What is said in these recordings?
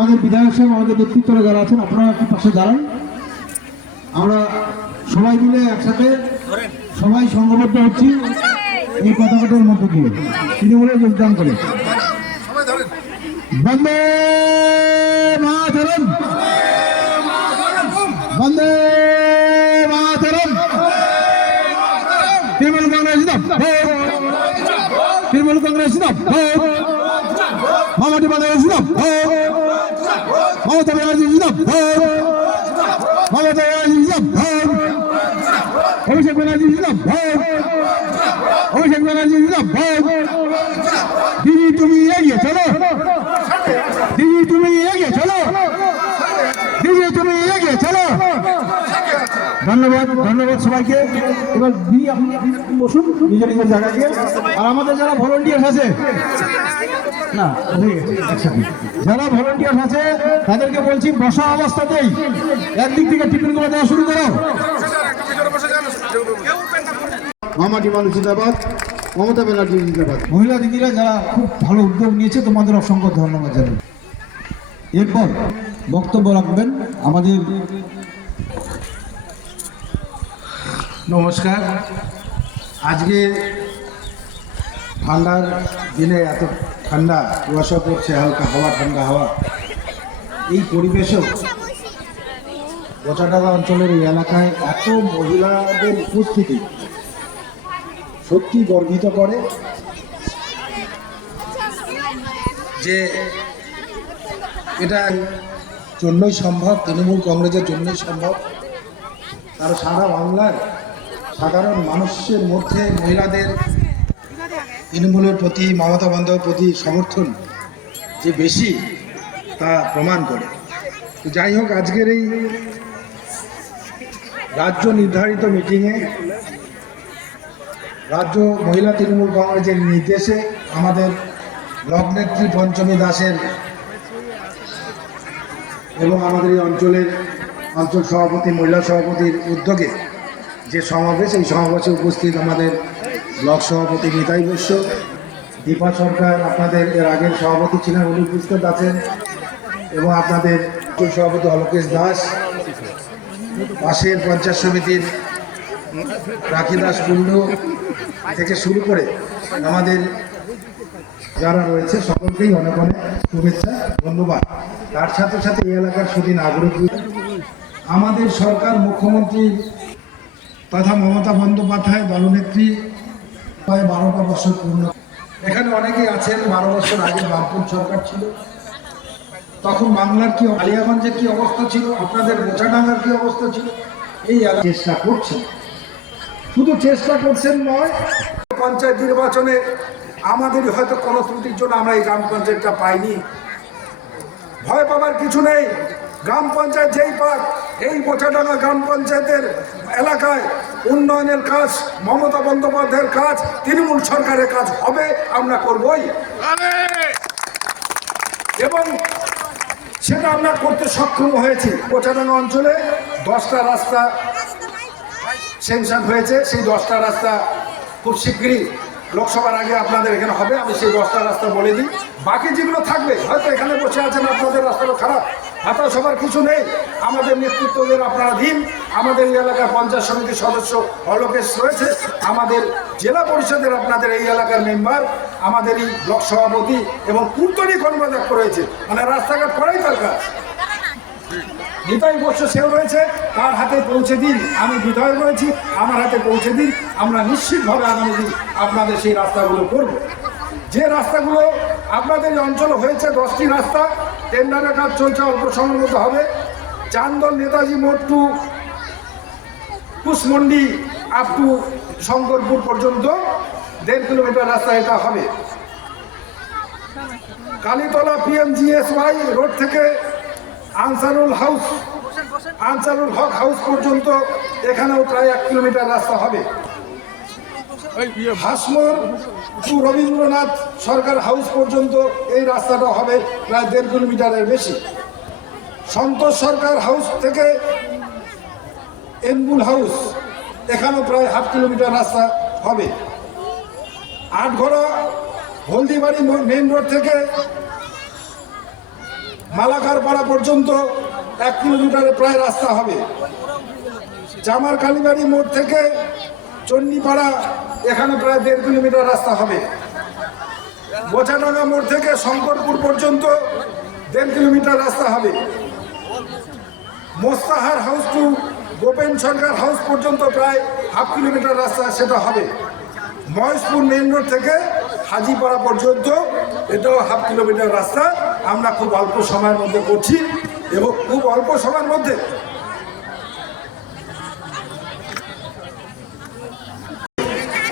আমাদের বিধায়ক সাহেব, আমাদের নেতৃত্বরা যারা আছেন, আপনারা একটু পাশে দাঁড়ান আমরা সবাই মিলে একসাথে সবাই সংঘবদ্ধ হচ্ছি এই পতাকাটার মধ্য দিয়ে তৃণমূলে যোগদান করে বন্দে মাতরম বন্দে মাতরম তৃণমূল কংগ্রেস। তৃণমূল কংগ্রেস। মামাটি জিন্দাবাদ। মমতা ব্যানার্জি জিন্দাবাদ। মমতা ব্যানার্জি জিন্দাবাদ। অভিষেক ব্যানার্জি জিন্দাবাদ। অভিষেক ব্যানার্জি দিদি, তুমি এগিয়ে চলো। দিদি, তুমি এগিয়ে চলো। দিদি, তুমি এগিয়ে চলো। ধন্যবাদ ধন্যবাদ সবাইকে। এবার দিদি আপনি বসুন, নিজের নিজের জায়গায় আর আমাদের যারা ভলেন্টিয়ার আছে না যারা ভলেন্টিয়ার আছে তাদেরকে বলছি বসা অবস্থাতেই একদিক থেকে টিফিন করে দেওয়া শুরু করো। মামাটি মানুষ জিন্দাবাদ মমতা ব্যানার্জি জিন্দাবাদ। মহিলা দিদিরা যারা খুব ভালো উদ্যোগ নিয়েছে তোমাদের অসংখ্য ধন্যবাদ জানাই। এরপর বক্তব্য রাখবেন আমাদের নমস্কার। আজকে ঠান্ডার দিনে এত ঠান্ডা, কুয়াশা পড়ছে, হালকা হাওয়া, ঠান্ডা হাওয়া। এই পরিবেশেও গোটাডাঙ্গা অঞ্চলের এই এলাকায় এত মহিলাদের উপস্থিতি সত্যি গর্বিত করে যে এটা জন্যই সম্ভব, তৃণমূল কংগ্রেসের জন্যই সম্ভব। তারা সারা বাংলার সাধারণ মানুষের মধ্যে মহিলাদের তৃণমূলের প্রতি, মমতা বন্দ্যোপাধ্যায়ের প্রতি সমর্থন যে বেশি তা প্রমাণ করে। যাই হোক, আজকের এই রাজ্য নির্ধারিত মিটিংয়ে রাজ্য মহিলা তৃণমূল কংগ্রেসের নির্দেশে আমাদের ব্লক নেত্রী পঞ্চমী দাসের এবং আমাদের এই অঞ্চলের অঞ্চল সভাপতি, মহিলা সভাপতির উদ্যোগে যে সমাবেশ, এই সমাবেশে উপস্থিত আমাদের ব্লক সভাপতি নিতাই বৈশ্য, দীপা সরকার, আপনাদের এর আগের সভাপতি ছিলেন উনি উপস্থিত আছেন এবং আপনাদের সভাপতি অলোকেশ দাস। পাশের পঞ্চায়েত সমিতির রাখি দাস কুণ্ডু থেকে শুরু করে আমাদের যারা রয়েছে সকলকেই অনেক অনেক শুভেচ্ছা, ধন্যবাদ। তার সাথে সাথে এই এলাকার সুদিন নাগরিক আমাদের সরকার মুখ্যমন্ত্রী তথা মমতা বন্দ্যোপাধ্যায় দলনেত্রী প্রায় বারোটা বছর পূর্ণ। এখানে অনেকেই আছেন, বারো বছর আগে বামপুর সরকার ছিল। তখন বাংলার কি আলিয়াগঞ্জের কি অবস্থা ছিল? আপনাদের মোচাডাঙ্গার কি অবস্থা ছিল? এই চেষ্টা করছেন। শুধু চেষ্টা করছেন নয়, পঞ্চায়েত নির্বাচনে আমাদের হয়তো কোনো ত্রুটির জন্য আমরা এই গ্রাম পঞ্চায়েতটা পাইনি। ভয় পাবার কিছু নেই। গ্রাম পঞ্চায়েত যেই পাক, এই বোচাডাঙ্গা গ্রাম পঞ্চায়েতের এলাকায় উন্নয়নের কাজ, মমতা বন্দ্যোপাধ্যায়ের কাজ, তৃণমূল সরকারের কাজ হবে, আমরা করবই। এবং সেটা আমরা করতে সক্ষম হয়েছি। বোচাডাঙ্গা অঞ্চলে দশটা রাস্তা সেংশন হয়েছে, সেই দশটা রাস্তা খুব শীঘ্রই লোকসভার আগে আপনাদের এখানে হবে, আমি সেই দশটা রাস্তা বলে দিই। বাকি যেগুলো থাকবে, হয়তো এখানে বসে আছেন, আপনাদের রাস্তাটা খারাপ। হতাশ সবার কিছু নেই। আমাদের নেতৃত্বদের আপনারা দিন। আমাদের এই এলাকার পঞ্চায়েত সমিতির সদস্য অলোকেশ রয়েছে। আমাদের জেলা পরিষদের আপনাদের এই এলাকার মেম্বার, আমাদের এই ব্লক সভাপতি এবং পূর্তনী কর্মদক্ষ রয়েছে। মানে রাস্তাঘাট করাই তার কাজ। নিতাই বর্ষ সেও রয়েছে। তার হাতে পৌঁছে দিন। আমি বিধায়ক রয়েছি, আমার হাতে পৌঁছে দিন। আমরা নিশ্চিতভাবে আগামী দিন আপনাদের সেই রাস্তাগুলো করব। যে রাস্তাগুলো আপনাদের অঞ্চলে হয়েছে, দশটি রাস্তা টেন্ডারের কাজ চলছে অল্প সময়ের হবে। চান্দল নেতাজি মোড় to Kushmandi up to Shankarpur পর্যন্ত দেড় কিলোমিটার রাস্তা এটা হবে। কালীতলা পিএমজিএসওয়াই রোড থেকে আনসারুল হাউস, আনসারুল হক হাউস পর্যন্ত এখানেও প্রায় এক কিলোমিটার রাস্তা হবে। হাসমোর টু রবীন্দ্রনাথ সরকার হাউস পর্যন্ত এই রাস্তাটা হবে প্রায় দেড় কিলোমিটারের বেশি। সন্তোষ সরকার হাউস থেকে এনবুল হাউস, এখানেও প্রায় হাফ কিলোমিটার রাস্তা হবে। আট আটঘরা হলদিবাড়ি মেন রোড থেকে মালাকারপাড়া পর্যন্ত এক কিলোমিটারে প্রায় রাস্তা হবে। জামার কালীবাড়ি মোড় থেকে চণ্ডীপাড়া, এখানে প্রায় দেড় কিলোমিটার রাস্তা হবে। বোচাডাঙ্গা মোড় থেকে শঙ্করপুর পর্যন্ত দেড় কিলোমিটার রাস্তা হবে। Mostahar house to Gopen Sarkar house পর্যন্ত প্রায় হাফ কিলোমিটার রাস্তা সেটা হবে। মহেশপুর মেন রোড থেকে হাজিপাড়া পর্যন্ত এটাও হাফ কিলোমিটার রাস্তা। আমরা খুব অল্প সময়ের মধ্যে করছি এবং খুব অল্প সময়ের মধ্যে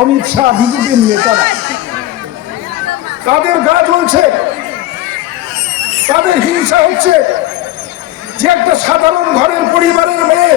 অমিত শাহ, বিজেপির নেতারা। তাদের গা জ্বলছে। তাদের হিংসা হচ্ছে যে একটা সাধারণ ঘরের পরিবারের মেয়ে,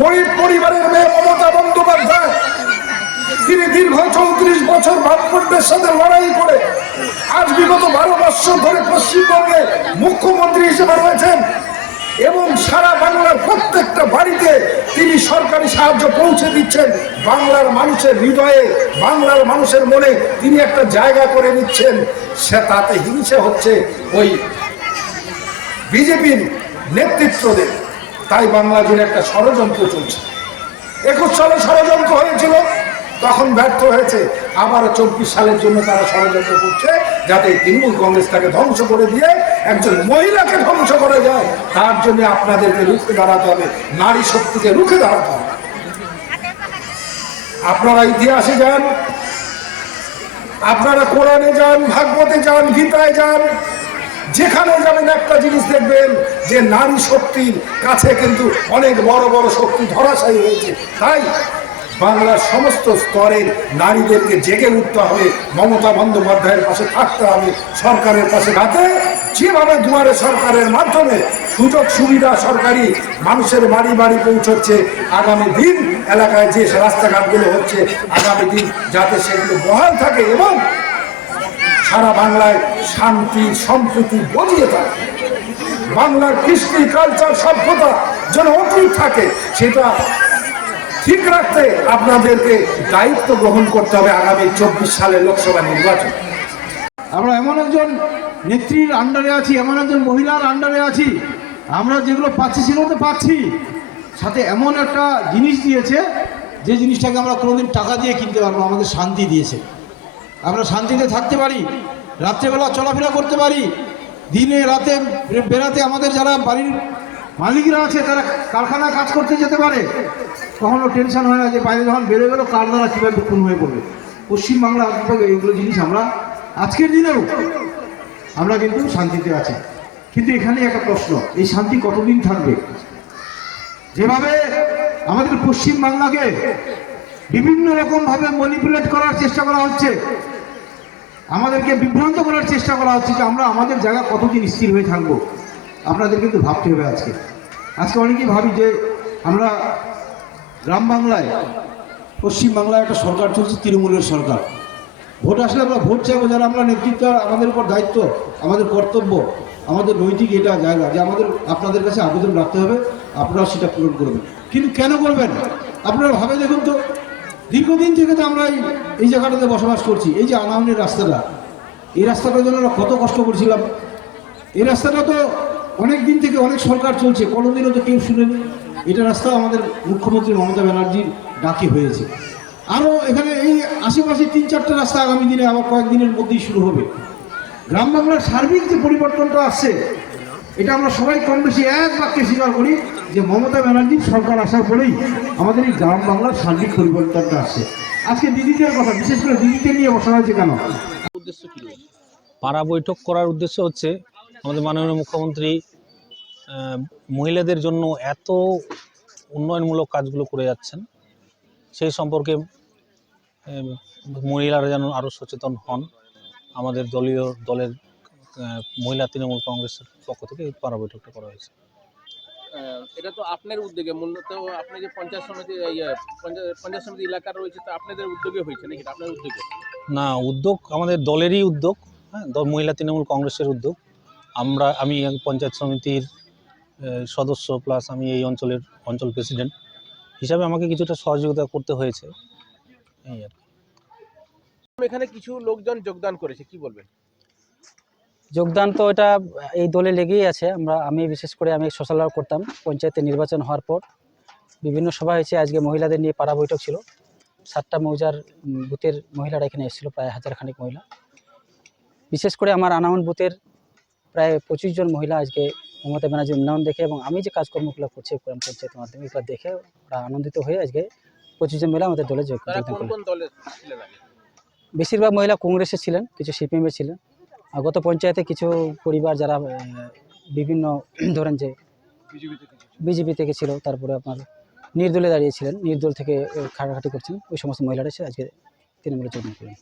গরিব পরিবারের মেয়ে মমতা বন্দ্যোপাধ্যায়, তিনি দীর্ঘ চৌত্রিশ বছর ভারতবর্ষের সাথে লড়াই করে আজ বিগত বারো বছর ধরে পশ্চিমবঙ্গে মুখ্যমন্ত্রী হিসেবে রয়েছেন। এবং সারা বাংলার প্রত্যেকটা বাড়িতে তিনি সরকারি সাহায্য পৌঁছে দিচ্ছেন। বাংলার মানুষের হৃদয়ে, বাংলার মানুষের মনে তিনি একটা জায়গা করে নিচ্ছেন। সে তাতে হিংসে হচ্ছে ওই বিজেপির নেতৃত্বদের। তাই বাংলা জুড়ে একটা ষড়যন্ত্র চলছে। একুশ সালে ষড়যন্ত্র হয়েছিল। তখন ব্যর্থ হয়েছে। আবার চব্বিশ সালের জন্য তারা ষড়যন্ত্র করছে, যাতে তৃণমূল কংগ্রেসটাকে ধ্বংস করে দিয়ে একজন মহিলাকে ধ্বংস করে যায় তার জন্য আপনাদেরকে রুখে দাঁড়াতে হবে, নারী শক্তিকে রুখে দাঁড়াতে হবে। আপনারা ইতিহাসে যান, আপনারা কোরআনে যান, ভাগবতে যান, গীতায় যান, যেখানে যাবেন একটা জিনিস দেখবেন, যে নারী শক্তির কাছে কিন্তু অনেক বড় বড় শক্তি ধরাশায়ী হয়েছে। তাই বাংলার সমস্ত স্তরের নারীদেরকে জেগে উঠতে হবে। মমতা বন্দ্যোপাধ্যায়ের পাশে থাকতে হবে, সরকারের পাশে। যাতে যেভাবে দুয়ারে সরকারের মাধ্যমে সুযোগ সুবিধা সরকারি মানুষের বাড়ি বাড়ি পৌঁছচ্ছে, আগামী দিন এলাকায় যে রাস্তাঘাটগুলো হচ্ছে, আগামী দিন যাতে সেগুলো বহাল থাকে এবং সারা বাংলায় শান্তি, সম্প্রীতি বজিয়ে থাকে। বাংলার কৃষ্টি, কালচার, সভ্যতা যেন অটুট থাকে, সেটা ঠিক রাখতে আপনাদেরকে দায়িত্ব গ্রহণ করতে হবে আগামী চব্বিশ সালের লোকসভা নির্বাচন। আমরা এমন একজন নেত্রীর আন্ডারে আছি, এমন একজন মহিলার আন্ডারে আছি। আমরা যেগুলো পাচ্ছি সেগুলো তো পাচ্ছি। সাথে এমন একটা জিনিস দিয়েছে, যে জিনিসটাকে আমরা কোনোদিন টাকা দিয়ে কিনতে পারব আমাদের শান্তি দিয়েছে। আমরা শান্তিতে থাকতে পারি, রাত্রেবেলা চলাফেরা করতে পারি, দিনে, রাতে, বেড়াতে আমাদের যারা বাড়ির মালিকরা আছে, তারা কারখানায় কাজ করতে যেতে পারে। কখনো টেনশন হয় না যে বাইরে যখন বেরোয় গেলো, কার দ্বারা কীভাবে খুন হয়ে পড়বে? পশ্চিমবাংলা এইগুলো জিনিস আমরা আজকের দিনেও আমরা কিন্তু শান্তিতে আছি। কিন্তু এখানে একটা প্রশ্ন, এই শান্তি কতদিন থাকবে? যেভাবে আমাদের পশ্চিম বাংলাকে বিভিন্ন রকমভাবে মনিপুলেট করার চেষ্টা করা হচ্ছে, আমাদেরকে বিভ্রান্ত করার চেষ্টা করা হচ্ছে যে আমরা আমাদের জায়গা কতদিন স্থির হয়ে থাকব? আপনাদের কিন্তু ভাবতে হবে আজকে। আজকে অনেকেই ভাবি যে আমরা গ্রাম বাংলায়, পশ্চিম বাংলায় একটা সরকার চলছে, তৃণমূলের সরকার। ভোট আসলে আমরা ভোট চাইব, যারা আমরা নেতৃত্ব, আমাদের উপর দায়িত্ব, আমাদের কর্তব্য, আমাদের নৈতিক এটা জায়গা যে আমাদের, আপনাদের কাছে আবেদন রাখতে হবে আপনারা সেটা পূরণ করবেন। কিন্তু কেন করবেন? আপনারা ভাবে দেখুন তো, দীর্ঘদিন থেকে তো আমরা এই এই জায়গাটাতে বসবাস করছি, এই যে আনাউনের রাস্তাটা, এই রাস্তাটার জন্য আমরা কত কষ্ট করছিলাম। এই রাস্তাটা তো অনেক দিন থেকে অনেক সরকার চলছে, কোনোদিনও তো কেউ শুনেনি। এটা রাস্তা আমাদের মুখ্যমন্ত্রী মমতা ব্যানার্জির ডাকে হয়েছে। আরও এখানে এই আশেপাশে তিন চারটে রাস্তা আগামী দিনে আবার কয়েকদিনের মধ্যেই শুরু হবে। গ্রাম বাংলার সার্বিক যে পরিবর্তনটা আসছে, এটা আমরা সবাই কম বেশি এক বাক্যে স্বীকার করি যে মমতা ব্যানার্জির সরকার আসার পরেই আমাদের এই গ্রাম বাংলার সার্বিক পরিবর্তনটা আসছে। আজকে দিদিদের কথা, বিশেষ করে দিদিদের নিয়ে বসা হয়েছে কেন? উদ্দেশ্য কি? পাড়া বৈঠক করার উদ্দেশ্য হচ্ছে আমাদের মাননীয় মুখ্যমন্ত্রী মহিলাদের জন্য এত উন্নয়নমূলক কাজগুলো করে যাচ্ছেন সেই সম্পর্কে মহিলারা যেন আরও সচেতন হন আমাদের দলীয় দলের মহিলা তৃণমূল কংগ্রেসের পক্ষ থেকে এই পাড়া বৈঠকটা করা হয়েছে। এটা তো আপনার উদ্যোগে মূলত আপনি যে পঞ্চায়েত সমিতি পঞ্চায়েত সমিতি এলাকা রয়েছে তো আপনাদের উদ্যোগে হয়েছে নাকি? আপনার উদ্যোগে? না উদ্যোগ আমাদের দলেরই উদ্যোগ হ্যাঁ দল- মহিলা তৃণমূল কংগ্রেসের উদ্যোগ। আমরা আমি পঞ্চায়েত সমিতির সদস্য প্লাস আমি এই অঞ্চলের অঞ্চল প্রেসিডেন্ট হিসাবে আমাকে কিছুটা সহযোগিতা করতে হয়েছে। এই আর কি। এখানে কিছু লোকজন যোগদান করেছে কি বলবেন? যোগদান তো এটা এই দলে লেগেই আছে। আমরা আমি বিশেষ করে আমি সোশ্যাল ওয়ার্ক করতাম। পঞ্চায়েতে নির্বাচন হওয়ার পর বিভিন্ন সভা হয়েছে। আজকে মহিলাদের নিয়ে পাড়া বৈঠক ছিল। সাতটা মৌজার বুথের মহিলারা এখানে এসেছিল প্রায় হাজার খানিক মহিলা। বিশেষ করে আমার আনাউন বুথের প্রায় পঁচিশ জন মহিলা আজকে মমতা ব্যানার্জির উন্নয়ন দেখে এবং আমি যে কাজকর্মগুলো করছি গ্রাম পঞ্চায়েতের মাধ্যমে এগুলো দেখে ওরা আনন্দিত হয়ে আজকে পঁচিশ জন মহিলা আমাদের দলে যোগ যোগদান করলেন। বেশিরভাগ মহিলা কংগ্রেসে ছিলেন কিছু সিপিএমের ছিলেন। আর গত পঞ্চায়েতে কিছু পরিবার যারা বিভিন্ন ধরেন যে বিজেপি থেকে ছিল। তারপরে আপনার নির্দলে দাঁড়িয়েছিলেন নির্দল থেকে খাটাখাটি করছেন ওই সমস্ত মহিলারা এসে আজকে তৃণমূলে যোগদান করলেন।